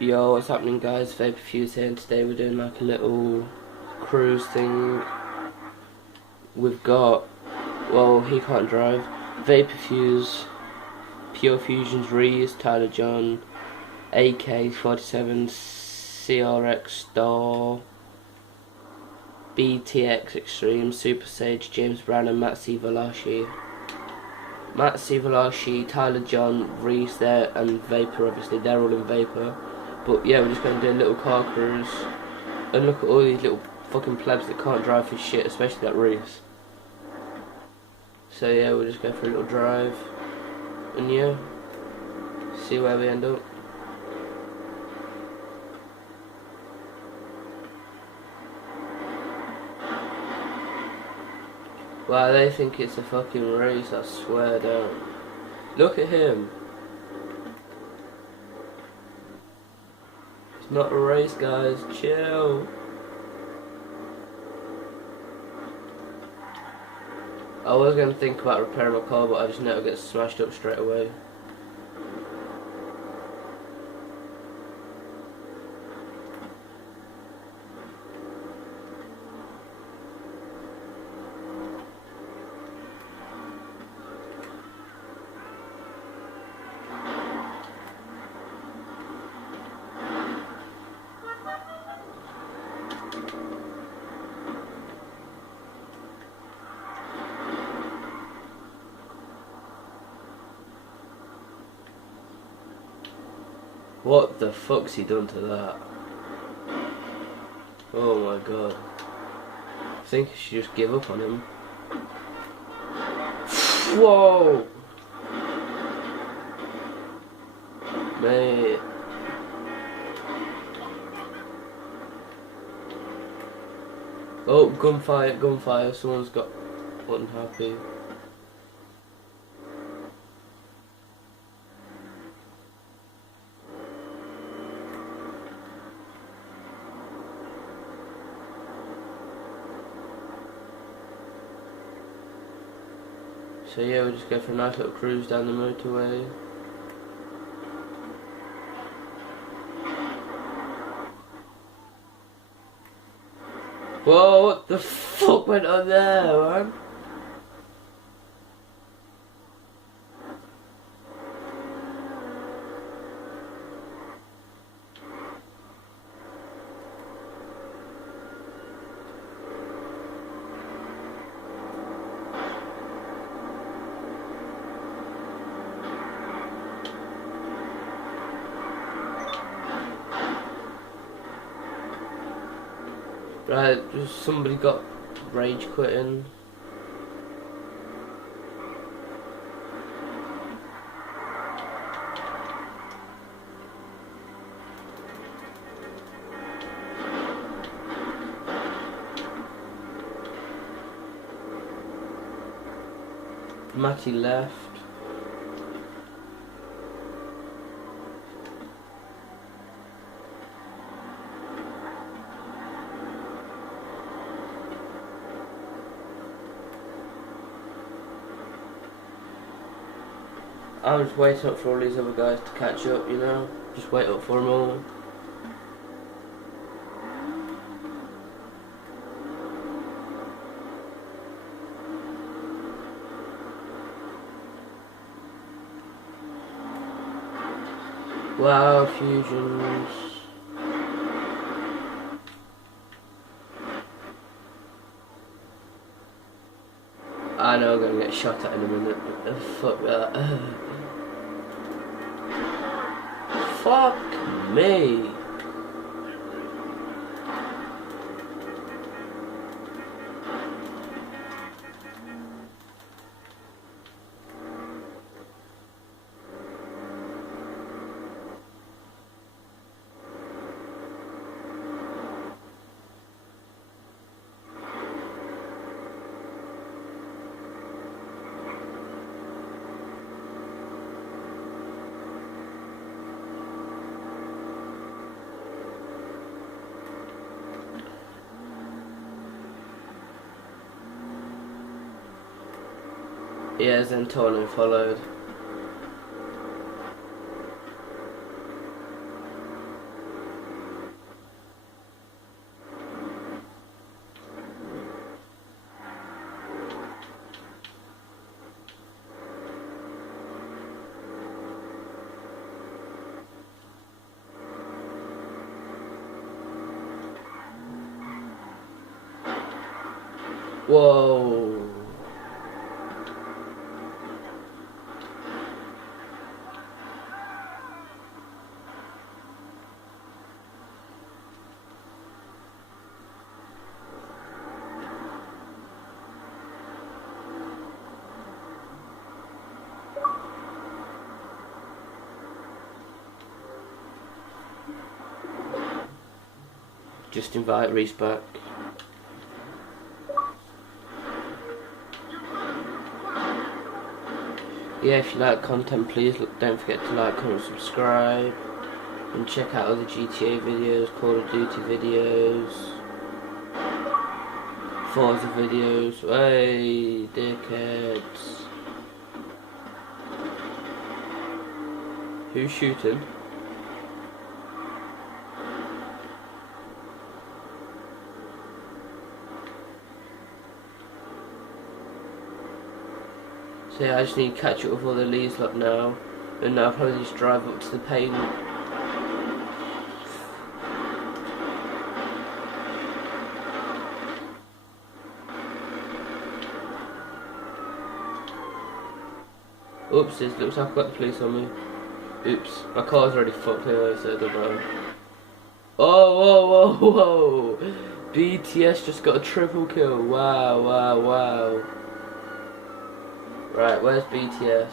Yo, what's happening guys? Vapour Fuze here, and today we're doing like a little cruise thing. We've got, well, he can't drive, Vapour Fuze, Pure Fusion's Reese, Tyler John, AK-47, CRX Star, BTX Extreme, Super Sage, James Brown and Matt C. Valashi. Matt C. Valashi, Tyler John, Reese there, and Vapour obviously, they're all in Vapour. But yeah, we're just going to do a little car cruise and look at all these little fucking plebs that can't drive for shit, especially that Reese. So yeah, we'll just go for a little drive and yeah, see where we end up. Wow, they think it's a fucking race, I swear down. Look at him. It's not a race, guys, chill. I was going to think about repairing my car, but I just know it gets smashed up straight away. What the fuck's he done to that? Oh my god. I think I should just give up on him. Whoa! Mate. Oh, gunfire, gunfire. Someone's got unhappy. So yeah, we'll just go for a nice little cruise down the motorway. Whoa, what the fuck went on there, man? Right, just somebody got rage quitting. Matty left. I'm just waiting up for all these other guys to catch up, you know? Just wait up for them all. Wow, fusions. I know I'm gonna get shot at in a minute. Fuck that. Fuck me. Yeah, Zentorno followed. Whoa. Just invite Reese back. Yeah, if you like content, please don't forget to like, comment, subscribe, and check out other GTA videos, Call of Duty videos, Forza videos. Hey, dickheads. Who's shooting? So yeah, I just need to catch up with all the leads lot now, and I'll probably just drive up to the paint. Oops, it looks like I've got the police on me. Oops, my car's already fucked anyway, so it doesn't matter. Oh, whoa, whoa, whoa! BTS just got a triple kill. Wow, wow, wow. Right, where's BTS?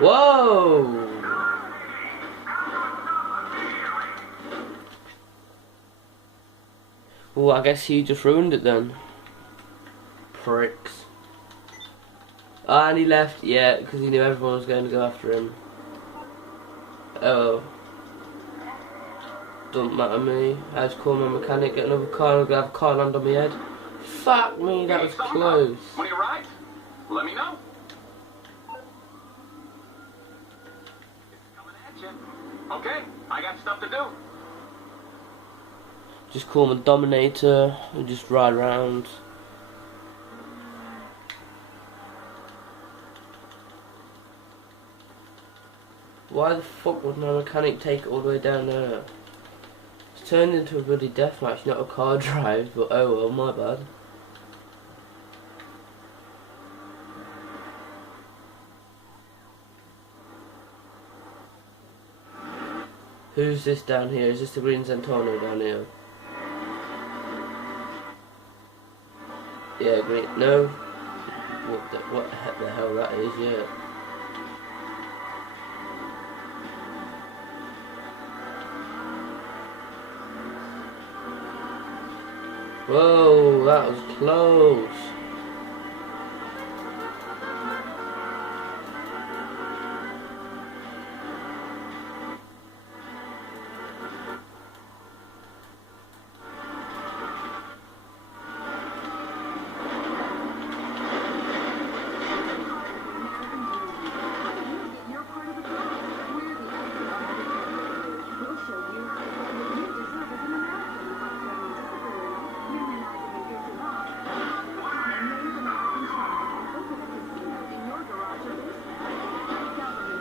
Whoa! Well, I guess he just ruined it then. Pricks. Ah, and he left, yeah, because he knew everyone was going to go after him. Oh. Don't matter me. I just call my mechanic, get another car, and I'm going to have a car land on my head. Fuck me, that was close. When you arrive, let me know. It's coming at you. Okay, I got stuff to do. Just call my Dominator and just ride around. Why the fuck would my mechanic take it all the way down there? It's turned into a bloody deathmatch, not a car drive, but oh well, my bad. Who's this down here? Is this the green Zentano down here? Yeah, green. No. What the hell that is? Yeah. Whoa, that was close.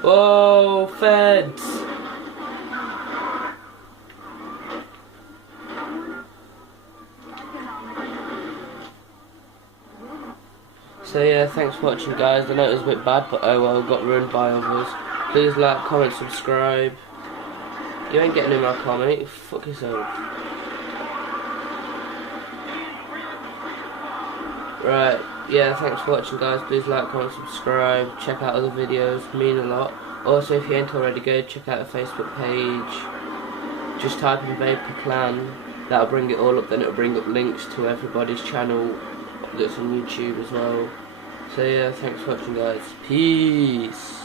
Whoa, feds! So yeah, thanks for watching guys. I know it was a bit bad, but oh well, got ruined by others. Please like, comment, subscribe. You ain't getting in my car, mate. Fuck yourself. Right, yeah, thanks for watching guys. Please like, comment, subscribe. Check out other videos, mean a lot. Also, if you ain't already, go check out the Facebook page. Just type in Vapour Clan. That'll bring it all up, then it'll bring up links to everybody's channel that's on YouTube as well. So yeah, thanks for watching guys. Peace.